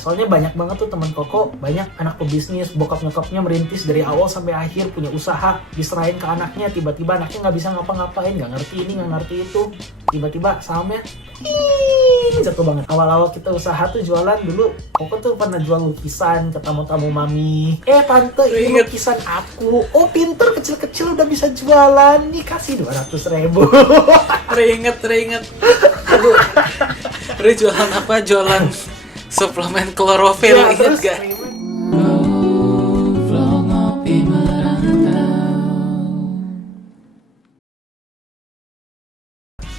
Soalnya banyak banget tuh teman Koko, banyak anak pebisnis, bokap nyokapnya merintis dari awal sampai akhir, punya usaha, diserahin ke anaknya, tiba-tiba anaknya nggak bisa ngapa-ngapain, nggak ngerti ini, nggak ngerti itu, tiba-tiba sahamnya jatuh banget. Awal-awal kita usaha tuh jualan dulu, Koko tuh pernah jual lukisan ke tamu-tamu mami. Tante, ini lukisan aku. Oh pinter, kecil-kecil udah bisa jualan, nih kasih 200.000. Teringat. Aduh. Ri jualan apa? Jualan suplemen klorofil, Ya, ingat terus, gak?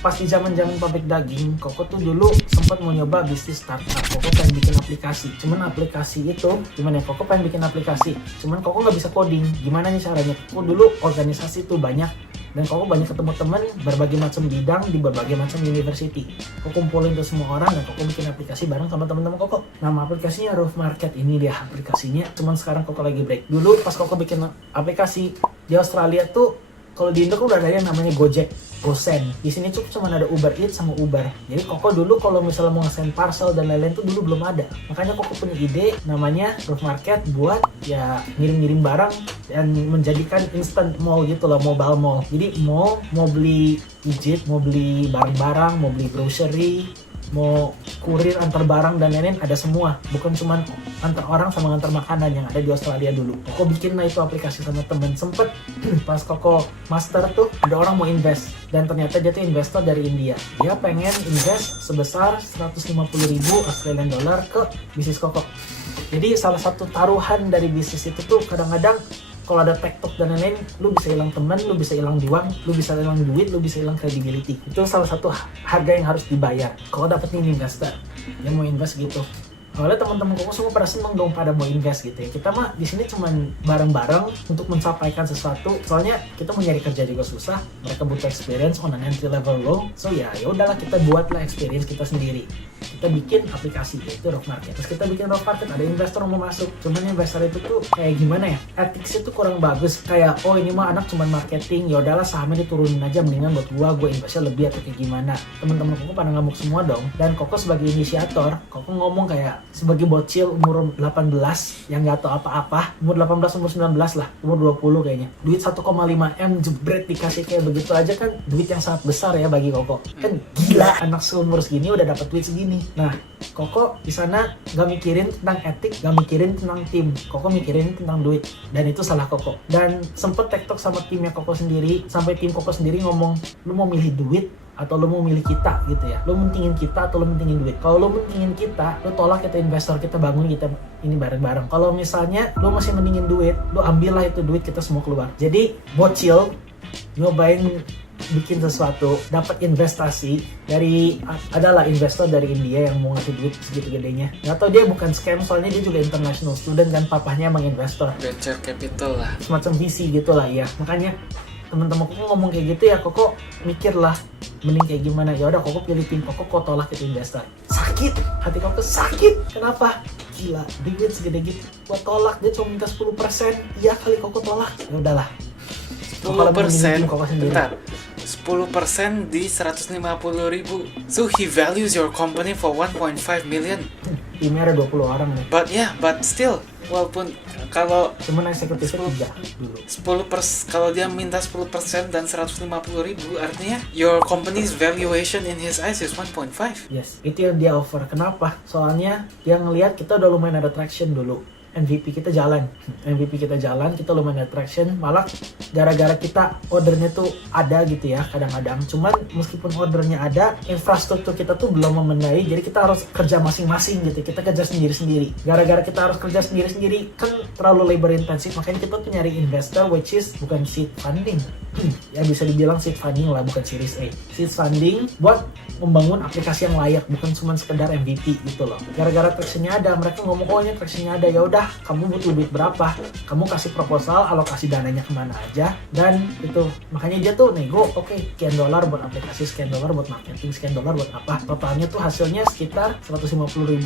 Pas di zaman pabrik daging, Koko tuh dulu sempat mau nyoba bisnis startup. Koko pengen bikin aplikasi. Cuman aplikasi itu, Koko pengen bikin aplikasi. Cuman Koko nggak bisa coding. Gimana nih caranya? Koko dulu organisasi tuh banyak. Dan Koko banyak ketemu temen berbagai macam bidang di berbagai macam university. Koko kumpulin ke semua orang dan Koko bikin aplikasi bareng sama teman-teman Koko. Nama aplikasinya Roof Market. Ini dia aplikasinya. Cuman sekarang Koko lagi break. Dulu pas Koko bikin aplikasi di Australia tuh, kalau di Indo kan udah ada yang namanya Gojek, GoSend. Di sini tuh cuma ada Uber Eats sama Uber. Jadi Koko dulu kalau misalnya mau nge-send parcel dan lain-lain tuh dulu belum ada. Makanya Koko punya ide namanya Roof Market buat ya ngirim-ngirim barang dan menjadikan instant mall gitu loh, mobile mall. Jadi mau beli pijit, mau beli barang-barang, mau beli grocery, mau kurir antar barang dan lain-lain ada semua, bukan cuma antar orang sama antar makanan yang ada di Australia dulu. Koko bikin lah itu aplikasi sama temen. Sempet pas Koko master tuh ada orang mau invest dan ternyata dia tuh investor dari India. Dia pengen invest sebesar 150.000 Australian dollar ke bisnis Koko. Jadi salah satu taruhan dari bisnis itu tuh kadang-kadang kalau ada TikTok dan lain-lain, lu bisa hilang teman, lu bisa hilang uang, lu bisa hilang duit, lu bisa hilang credibility. Itu salah satu harga yang harus dibayar kalau dapetin investor yang mau invest gitu. Awalnya teman-teman Koko semua pada seneng dong pada mau invest gitu ya. Kita mah di sini cuman bareng-bareng untuk mencapai sesuatu. Soalnya kita mau nyari kerja juga susah, mereka butuh experience on an entry level role. So ya udahlah kita buatlah experience kita sendiri. Kita bikin aplikasi yaitu Roof Market. Terus kita bikin Roof Market, ada investor mau masuk. Cuman investor itu tuh kayak gimana ya? Ethics itu kurang bagus. Kayak oh ini mah anak cuman marketing, ya udahlah sahamnya diturunin aja, mendingan buat gua investnya lebih atau kayak gimana. Teman-teman Koko pada ngamuk semua dong. Dan Koko sebagai inisiator, Koko ngomong kayak sebagai bocil umur 18 yang nggak tahu apa-apa, umur 18 umur 19 lah, umur 20 kayaknya, duit 1,5 M jebret dikasih kayak begitu aja kan duit yang sangat besar ya bagi Koko. Kan gila, anak seumur segini udah dapat duit segini. Nah Koko di sana nggak mikirin tentang etik, nggak mikirin tentang tim, Koko mikirin tentang duit. Dan itu salah Koko. Dan sempet TikTok sama timnya Koko sendiri, sampai tim Koko sendiri ngomong, lu mau milih duit atau lo mau milih kita gitu ya, lo mentingin kita atau lo mentingin duit. Kalau lo mentingin kita, lo tolak kita investor, kita bangun kita ini bareng-bareng. Kalau misalnya lo masih mentingin duit, lo ambillah itu duit, kita semua keluar. Jadi bocil nyobain bikin sesuatu, dapat investasi dari adalah investor dari India yang mau ngasih duit segitu gedenya. Nggak tahu dia bukan scam, soalnya dia juga international student kan, papahnya emang investor, Venture capital lah, semacam VC gitulah ya. Makanya teman-teman Koko ngomong kayak gitu ya, Koko mikir lah mending kayak gimana. Ya udah Koko pilih tim Koko tolak itu investor. Sakit, hati Koko sakit. Kenapa? Gila, duit segede gitu gua tolak, dia cuma minta 10%. Iya kali Koko tolak. Ya udahlah. 10%. Bentar. 10% di 150.000. So he values your company for 1.5 million. Timnya ada 20 orang nih. But still, walaupun kalau cuman eksekutifnya 3 dulu. 10%, kalau dia minta 10% dan 150.000, artinya your company's valuation in his eyes is 1.5. Yes, itu yang dia offer. Kenapa? Soalnya dia ngelihat kita udah lumayan ada traction dulu. MVP kita jalan, kita lumayan ada traction. Malah gara-gara kita ordernya tuh ada gitu ya kadang-kadang. Cuman meskipun ordernya ada, infrastruktur kita tuh belum memenuhi. Jadi kita harus kerja masing-masing gitu. Kita kerja sendiri-sendiri. Gara-gara kita harus kerja sendiri-sendiri kan terlalu labor intensif. Makanya kita tuh nyari investor which is bukan seed funding. Ya bisa dibilang seed funding lah, bukan series A. Seed funding buat membangun aplikasi yang layak, bukan cuma sekedar MVP gitu loh. Gara-gara tractionnya ada, mereka ngomong oh ini tractionnya ada, ya udah udah kamu butuh duit berapa, kamu kasih proposal, alokasi dananya kemana aja, dan itu makanya dia tuh nego, oke, sekian dolar buat aplikasi, sekian dolar buat marketing, sekian dolar buat apa, totalnya tuh hasilnya sekitar $150.000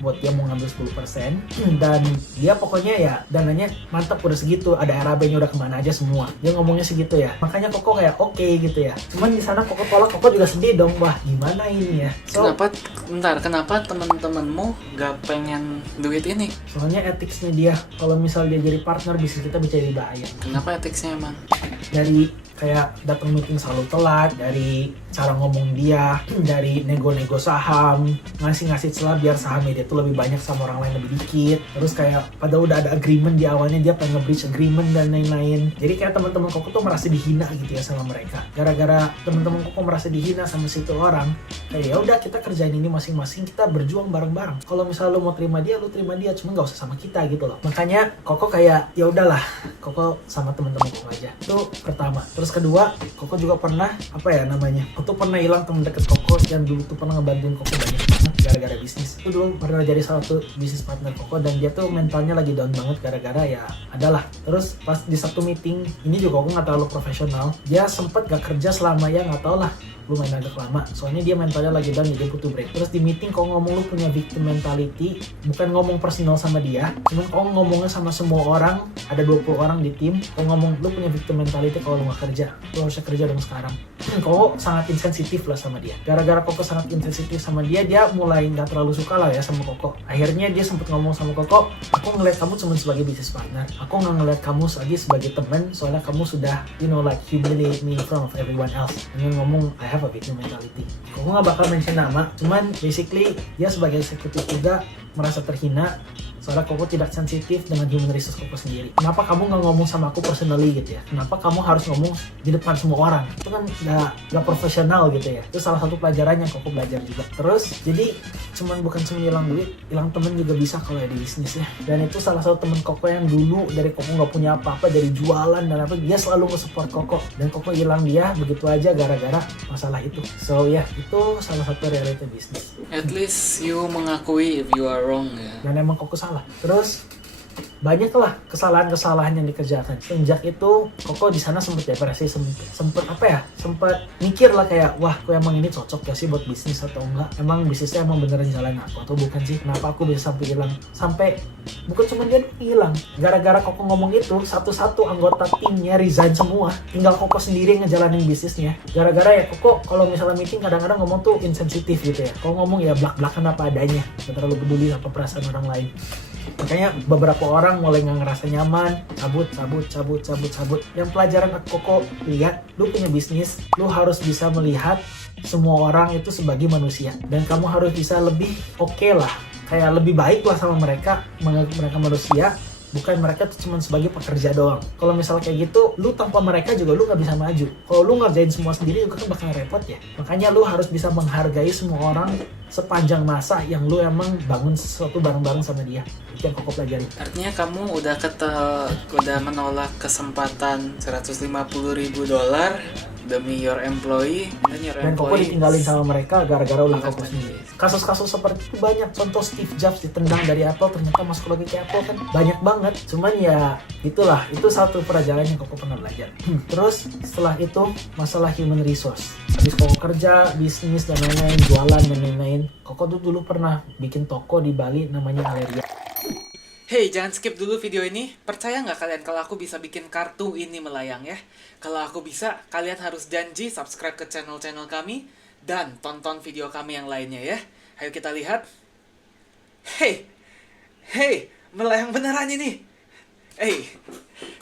buat dia mau ngambil 10%. Dan dia pokoknya ya dananya mantap udah segitu, ada RAB-nya udah kemana aja semua, dia ngomongnya segitu ya. Makanya Koko kayak oke gitu ya. Cuman di sana Koko tolak, Koko juga sedih dong, wah gimana ini ya. Kenapa teman-temanmu gak pengen duit ini? Soalnya etiknya dia, kalau misal dia jadi partner bisnis kita bisa jadi bahaya. Kenapa etiknya emang? Dari kayak datang meeting selalu telat, dari cara ngomong dia, dari nego-nego saham, ngasih-ngasih celah biar sahamnya dia tuh lebih banyak sama orang lain lebih dikit. Terus kayak pada udah ada agreement di awalnya dia pengen nge-breach agreement dan lain-lain. Jadi kayak teman-teman Koko tuh merasa dihina gitu ya sama mereka. Gara-gara teman-teman Koko merasa dihina sama situ orang, kayak ya udah kita kerjain ini masing-masing, kita berjuang bareng-bareng. Kalau misalnya lu mau terima dia, lu terima dia, cuma nggak usah sama kita gitu loh. Makanya Koko kayak ya udahlah, Koko sama teman-teman Koko aja. Itu pertama. Terus kedua, Koko juga pernah apa ya namanya? Koko pernah hilang teman deket Koko yang dulu tuh pernah ngebantuin Koko banyak banget gara-gara bisnis. Itu dulu pernah jadi salah satu bisnis partner Koko dan dia tuh mentalnya lagi down banget gara-gara ya adalah. Terus pas di satu meeting, ini juga Koko nggak terlalu profesional. Dia sempet gak kerja selama ya nggak tau lah, lumayan agak lama, soalnya dia mentalnya lagi down, jadi butuh break. Terus di meeting kau ngomong lu punya victim mentality, bukan ngomong personal sama dia, cuman kau ngomongnya sama semua orang, ada 20 orang di tim, kau ngomong lu punya victim mentality kalau lu gak kerja, lu harusnya kerja dong sekarang. Kau sangat insensitif lah sama dia. Gara-gara Koko sangat insensitif sama dia, dia mulai gak terlalu suka lah ya sama Koko. Akhirnya dia sempet ngomong sama Koko, aku ngeliat kamu cuma sebagai business partner, aku gak ngeliat kamu lagi sebagai teman, soalnya kamu sudah like humiliate me in front of everyone else. Dengan ngomong I have a victim mentality. Koko nggak bakal mention nama, cuman basically dia sebagai eksekutif juga merasa terhina soalnya Koko tidak sensitif dengan human resource Koko sendiri. Kenapa kamu nggak ngomong sama aku personally gitu ya? Kenapa kamu harus ngomong di depan semua orang? Itu kan nggak profesional gitu ya. Itu salah satu pelajaran yang Koko belajar juga. Terus jadi bukan cuma hilang duit, hilang temen juga bisa kalau ya di bisnis ya. Dan itu salah satu temen Koko yang dulu dari Koko nggak punya apa-apa, dari jualan dan apa, dia selalu nge-support Koko. Dan Koko hilang dia begitu aja gara-gara masalah itu. So ya, itu salah satu reality bisnis. At least you mengakui if you are wrong ya. Dan emang Koko salah. Terus banyaklah kesalahan-kesalahan yang dikerjakan. Sejak itu Koko di sana sempet depresi, sempet mikir lah kayak wah kok emang ini cocok gak sih buat bisnis atau enggak, emang bisnisnya emang beneran jalan aku atau bukan sih, kenapa aku bisa sampai hilang, sampai bukan cuma dia hilang gara-gara Koko ngomong itu, satu-satu anggota timnya resign semua, tinggal Koko sendiri yang ngejalanin bisnisnya. Gara-gara ya Koko kalau misalnya meeting kadang-kadang ngomong tuh insensitif gitu ya, kalau ngomong ya blak-blakan apa adanya, gak terlalu peduli sama perasaan orang lain. Makanya beberapa orang mulai nggak ngerasa nyaman, cabut. Yang pelajaran Koko lihat, lu punya bisnis, lu harus bisa melihat semua orang itu sebagai manusia, dan kamu harus bisa lebih oke lah, kayak lebih baik lah sama mereka, menganggap mereka manusia, bukan mereka tuh cuma sebagai pekerja doang. Kalau misal kayak gitu, lu tanpa mereka juga lu nggak bisa maju. Kalau lu ngerjain semua sendiri juga kan bakal repot ya. Makanya lu harus bisa menghargai semua orang sepanjang masa yang lu emang bangun sesuatu bareng-bareng sama dia. Itu yang Koko pelajari. Artinya kamu udah menolak kesempatan $150.000 demi your employee, dan Koko ditinggalin sama mereka gara-gara ulah Koko sendiri. Kasus-kasus seperti itu banyak. Contoh Steve Jobs ditendang dari Apple, ternyata masuk lagi ke Apple, kan banyak banget. Cuman ya itulah, itu satu pelajaran yang Koko pernah belajar. Terus setelah itu masalah human resource. Habis Koko kerja, bisnis dan lain-lain, jualan dan lain-lain, Koko tuh dulu pernah bikin toko di Bali namanya Aleria. Hey, jangan skip dulu video ini. Percaya nggak kalian kalau aku bisa bikin kartu ini melayang ya? Kalau aku bisa, kalian harus janji subscribe ke channel-channel kami dan tonton video kami yang lainnya ya. Ayo kita lihat. Hey, melayang beneran ini.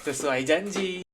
Sesuai janji.